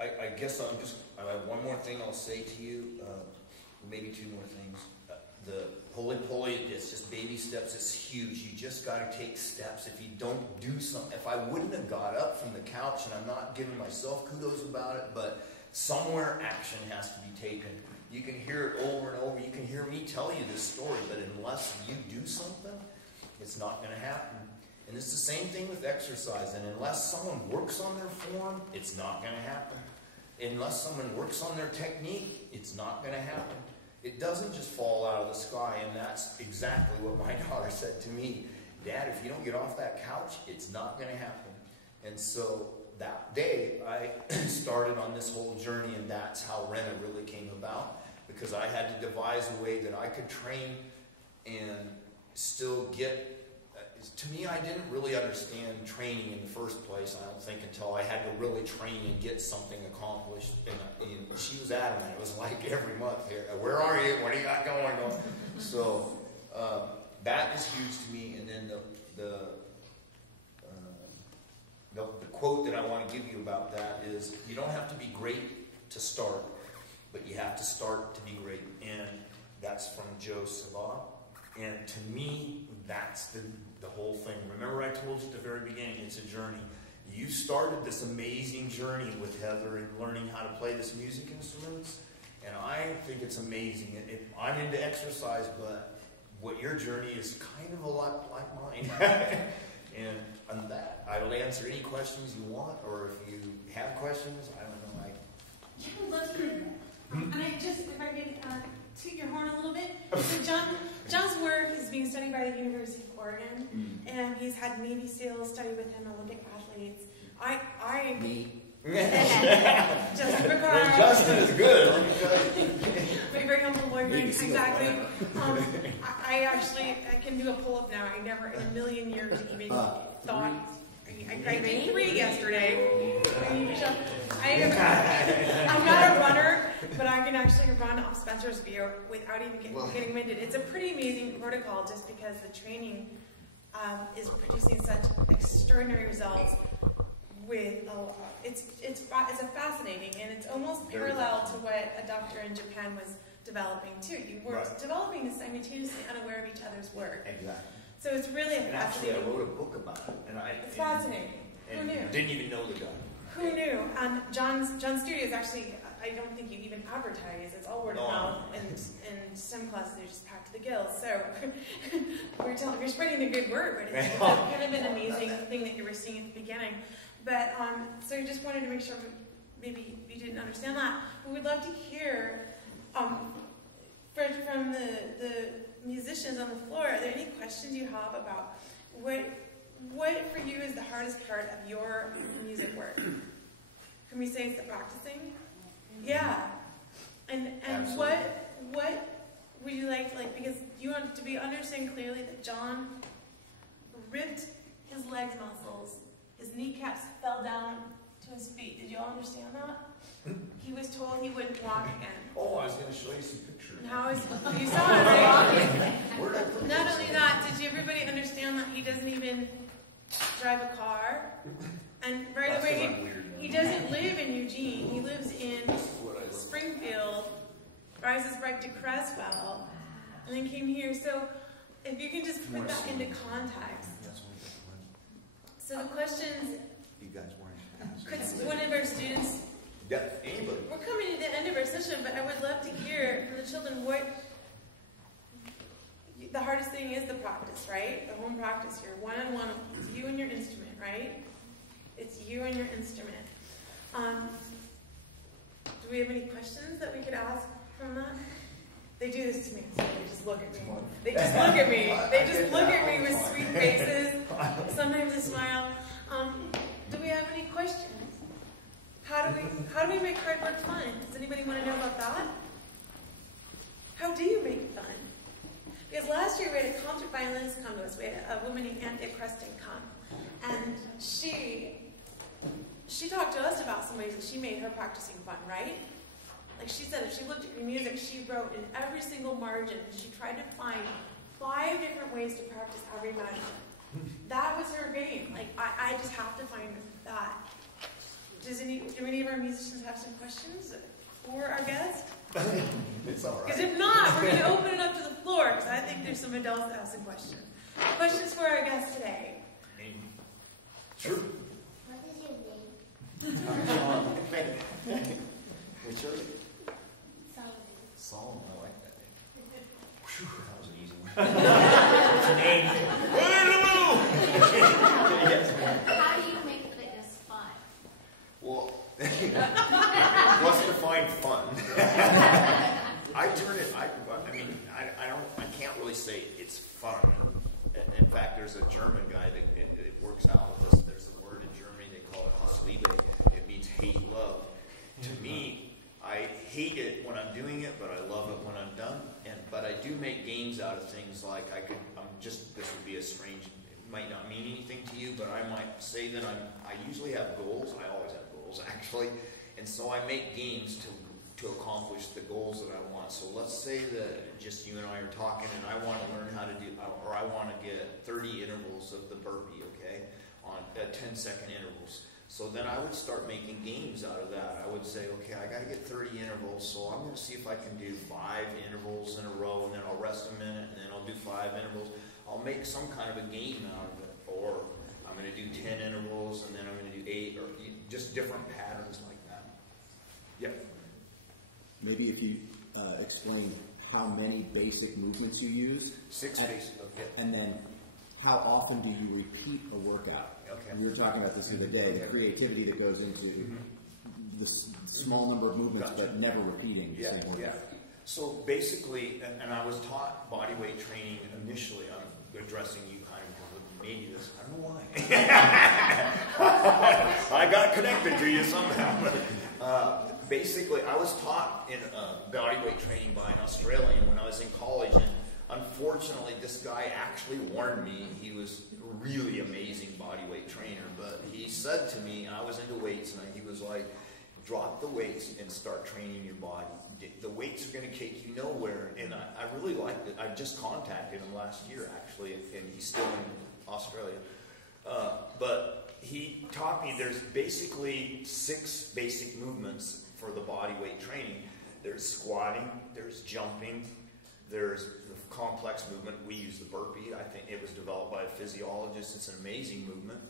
I guess I have one more thing I'll say to you, maybe two more things. The pulley, it's just baby steps. It's huge. You just got to take steps. If you don't do something, if I wouldn't have got up from the couch, and I'm not giving myself kudos about it, but somewhere action has to be taken. You can hear it over and over. You can hear me tell you this story, but unless you do something, it's not going to happen. And it's the same thing with exercise. And unless someone works on their form, it's not going to happen. Unless someone works on their technique, it's not going to happen. It doesn't just fall out of the sky, and that's exactly what my daughter said to me. Dad, if you don't get off that couch, it's not going to happen. And so that day, I started on this whole journey, and that's how ReNA really came about, because I had to devise a way that I could train and still get. To me, I didn't really understand training in the first place, I don't think, until I had to really train and get something accomplished. And she was adamant. It was like every month, here, where are you? What do you got going on? So that is huge to me. And then the quote that I want to give you about that is, you don't have to be great to start, but you have to start to be great. And that's from Joseph. And to me, that's the whole thing. Remember, I told you at the very beginning, it's a journey. You started this amazing journey with Heather in learning how to play this music instruments, and I think it's amazing. I'm into exercise, but what your journey is kind of a lot like mine. And on that, I will answer any questions you want, or if you have questions, I don't know. Yeah, I would love to hear that. And if I could toot your horn a little bit. So John's work is being studied by the University of Oregon, and he's had Navy SEALs study with him, Olympic athletes. Justin is good. Let me tell you. My very humble boyfriend, exactly. I can do a pull-up now. I never in a million years even thought. I made 3 yesterday. I'm not a runner, but I can actually run off Spencer's View without even getting winded. It's a pretty amazing protocol, just because the training is producing such extraordinary results. It's fascinating, and it's almost parallel to what a doctor in Japan was developing too. You were developing and simultaneously unaware of each other's work. Exactly. So it's really fascinating. Actually, I wrote a book about it, it's fascinating. Who knew? Didn't even know the guy. Who knew? John's studio is actually, I don't think you even advertise. It's all word of mouth, and some classes are just packed to the gills. So you're spreading the good word, but it's kind of an amazing thing that you were seeing at the beginning. But so I just wanted to make sure maybe you didn't understand that. But we'd love to hear from the musicians on the floor. Are there any questions you have about what for you is the hardest part of your music work? Can we say it's the practicing? Yeah. And what would you like, because you want to understand clearly that John ripped his legs muscles, his kneecaps fell down to his feet. Did you all understand that? He was told he wouldn't walk again. Oh, I was going to show you some pictures. You saw it, right? Not only that, did everybody understand that he doesn't even drive a car? And by the way, he doesn't live in Eugene. He lives in Springfield, rides his bike to Creswell, and then came here. So if you can just put that into context. So the questions, you guys weren't. could one of our students, Anybody. We're coming to the end of our session, but I would love to hear from the children the hardest thing is the practice, right? The home practice here, one-on-one. It's you and your instrument, right? It's you and your instrument. Do we have any questions that we could ask from that? They do this to me, so they just look at me. They just look at me. They just look at me with sweet faces. Sometimes they smile. Do we have any questions? How do we make hard work fun? Does anybody want to know about that? How do you make it fun? Because last year we had a concert violinist come to us. We had a woman named Anthea Creston come. And she talked to us about some ways that she made her practicing fun, right? Like she said, if she looked at your music, she wrote in every single margin. She tried to find 5 different ways to practice every measure. That was her game. Like, I just have to find that. Do do any of our musicians have some questions for our guest? It's all right. Because if not, we're going to open it up to the floor, because I think there's some adults that have some questions. Questions for our guest today? Sure. What is your name? What's your name? Solomon. Solomon, I like that name. Whew, that was an easy one. What's your name? How do you make fitness fun? Well, let's define fun. I turn it. I mean, I can't really say it's fun. In fact, there's a German guy that it works out with us. There's a word in Germany they call it Hassliebe. It means hate love. To me, I hate it when I'm doing it, but I love it when I'm done. But I do make games out of things like this would be a strange. It might not mean anything to you, but I might say that I usually have goals. I always have goals, actually. And so I make games to accomplish the goals that I want. So let's say that just you and I are talking and I want to learn how to do, or I want to get 30 intervals of the burpee, okay, on 10-second intervals. So then I would start making games out of that. I would say, okay, I got to get 30 intervals, so I'm going to see if I can do 5 intervals in a row, and then I'll rest a minute, and then I'll do 5 intervals. I'll make some kind of a game out of it, or I'm going to do 10 intervals, and then I'm going to do 8, or just different patterns like that. Yep. Maybe if you explain how many basic movements you use. 6 basic, okay. And then how often do you repeat a workout? Okay. We were talking about this the other day, the creativity that goes into the small number of movements, but never repeating the same workout. So basically, and I was taught bodyweight training initially. I'm addressing you kind of maybe this. I don't know why. I got connected to you somehow. Basically, I was taught in bodyweight training by an Australian when I was in college, and unfortunately, this guy actually warned me. He was a really amazing bodyweight trainer, but he said to me, I was into weights, and he was like, drop the weights and start training your body. The weights are going to take you nowhere, and I really liked it. I just contacted him last year, actually, and he's still in Australia. But he taught me there's basically 6 basic movements for the bodyweight training. There's squatting, there's jumping, there's the complex movement. We use the burpee. I think it was developed by a physiologist. It's an amazing movement.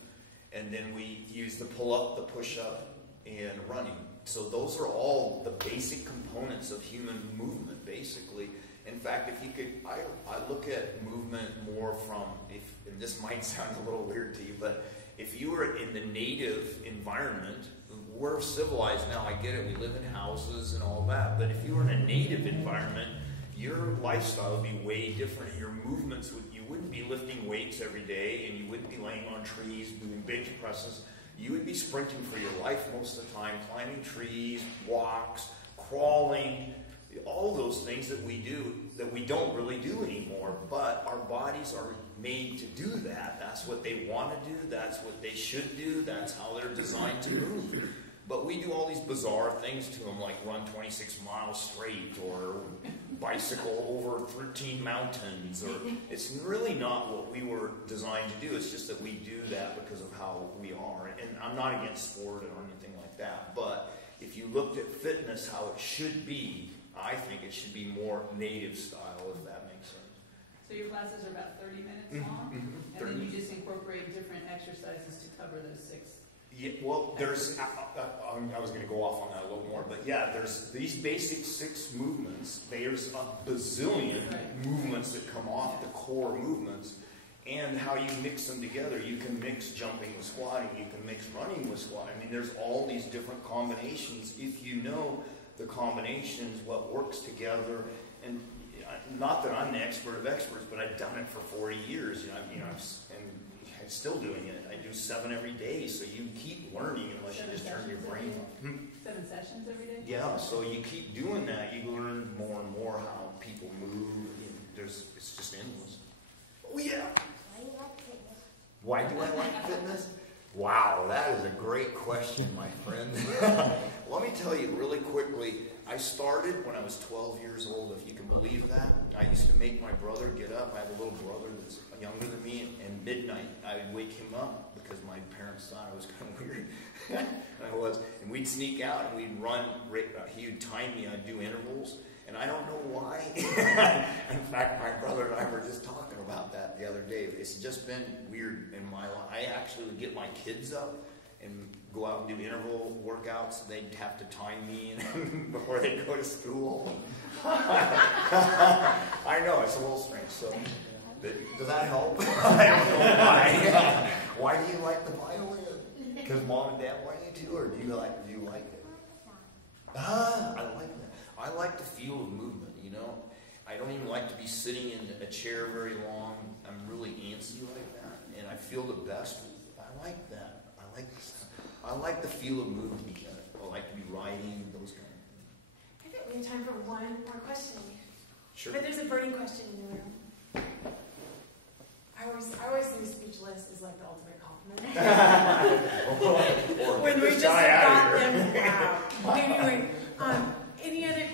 And then we use the pull-up, the push-up, and running. So those are all the basic components of human movement, basically. In fact, if you could, I look at movement more from, and this might sound a little weird to you, but if you were in the native environment, we're civilized now, I get it, we live in houses and all that, but if you were in a native environment, your lifestyle would be way different. Your movements, you wouldn't be lifting weights every day, and you wouldn't be laying on trees doing bench presses. You would be sprinting for your life most of the time, climbing trees, walks, crawling, all those things that we do that we don't really do anymore, but our bodies are made to do that. That's what they want to do. That's what they should do. That's how they're designed to move. But we do all these bizarre things to them, like run 26 miles straight or bicycle over 13 mountains. Or it's really not what we were designed to do. It's just that we do that because of how we are. And I'm not against sport or anything like that. But if you looked at fitness, how it should be, I think it should be more native style, if that makes sense. So your classes are about 30 minutes long? And then you just incorporate different exercises to cover those 6? Yeah, well, there's, I was going to go off on that a little more, but yeah, there's these basic 6 movements. There's a bazillion movements that come off the core movements, and how you mix them together. You can mix jumping with squatting. You can mix running with squatting. I mean, there's all these different combinations. If you know the combinations, what works together, and not that I'm the expert of experts, but I've done it for 40 years. And I'm still doing it. I do 7 every day, so you keep learning unless you just turn your brain off. 7 sessions every day? Yeah, so you keep doing that, you learn more and more how people move. It's just endless. Oh yeah. Why do I like fitness? Wow, that is a great question, my friend. Let me tell you really quickly, I started when I was 12 years old, if you can believe that. I used to make my brother get up. I have a little brother that's younger than me, and midnight I would wake him up because my parents thought I was kind of weird. And I was. And we'd sneak out and we'd run. He would time me. I'd do intervals. And I don't know why. In fact, my brother and I were just talking about that the other day. It's just been weird in my life. I actually would get my kids up and go out and do interval workouts. They'd have to time me before they go to school. I know, it's a little strange. So, does that help? I don't know why. Why do you like the violin? Because mom and dad want you to, or do you like it? I like that. I like the feel of movement, you know. I don't even like to be sitting in a chair very long. I'm really antsy like that, and I feel the best. I like that. I like the feel of movement. I like to be riding, those kind of things. I think we have time for one more question. Sure. But there's a burning question in the room. I always think speechless is like the ultimate compliment. When we just got them, wow. Anyway, any other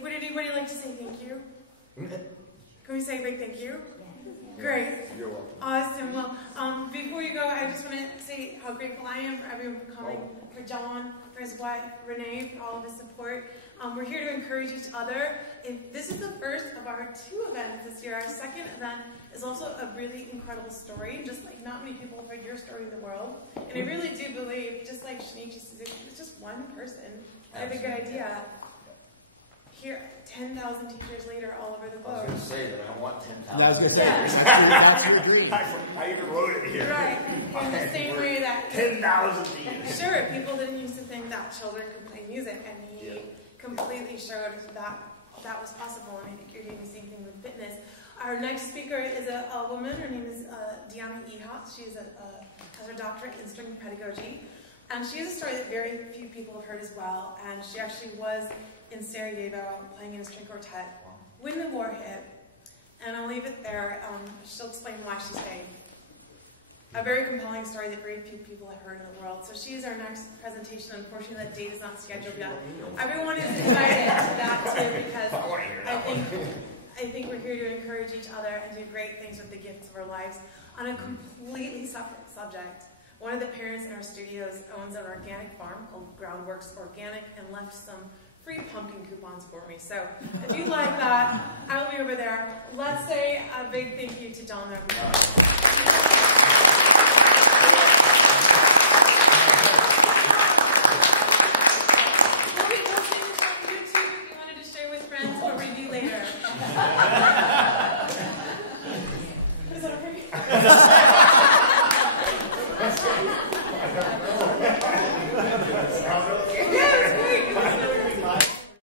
would anybody like to say thank you? Can we say a big thank you? Great. You're welcome. Awesome. Well, before you go, I just want to say how grateful I am for everyone for coming, for Jon, for his wife, ReNA, for all of his support. We're here to encourage each other. This is the first of our 2 events this year. Our second event is also a really incredible story, just like not many people have heard your story in the world. And I really do believe, just like Shinichi Suzuki, it's just one person. I have a good idea. Here, 10,000 teachers later all over the globe. I was going to say that I want 10,000. I was going to say, Yeah. that's your dream. I even wrote it here. Right. In the same way that 10,000 teachers. sure, people didn't used to think that children could play music, and he completely showed that was possible, and I think you're doing the same thing with fitness. Our next speaker is a woman. Her name is Diana Ehat. She has her doctorate in string pedagogy, and she has a story that very few people have heard as well, and she actually was in Sarajevo playing in a string quartet when the war hit, and I'll leave it there. She'll explain why she stayed. A very compelling story that very few people have heard in the world. So she is our next presentation. Unfortunately, that date is not scheduled yet. Everyone is invited to that too, because I think we're here to encourage each other and do great things with the gifts of our lives. On a completely separate subject, one of the parents in our studios owns an organic farm called Groundworks Organic and left some free pumpkin coupons for me. So if you'd like that, I'll be over there. Let's say a big thank you to Jon.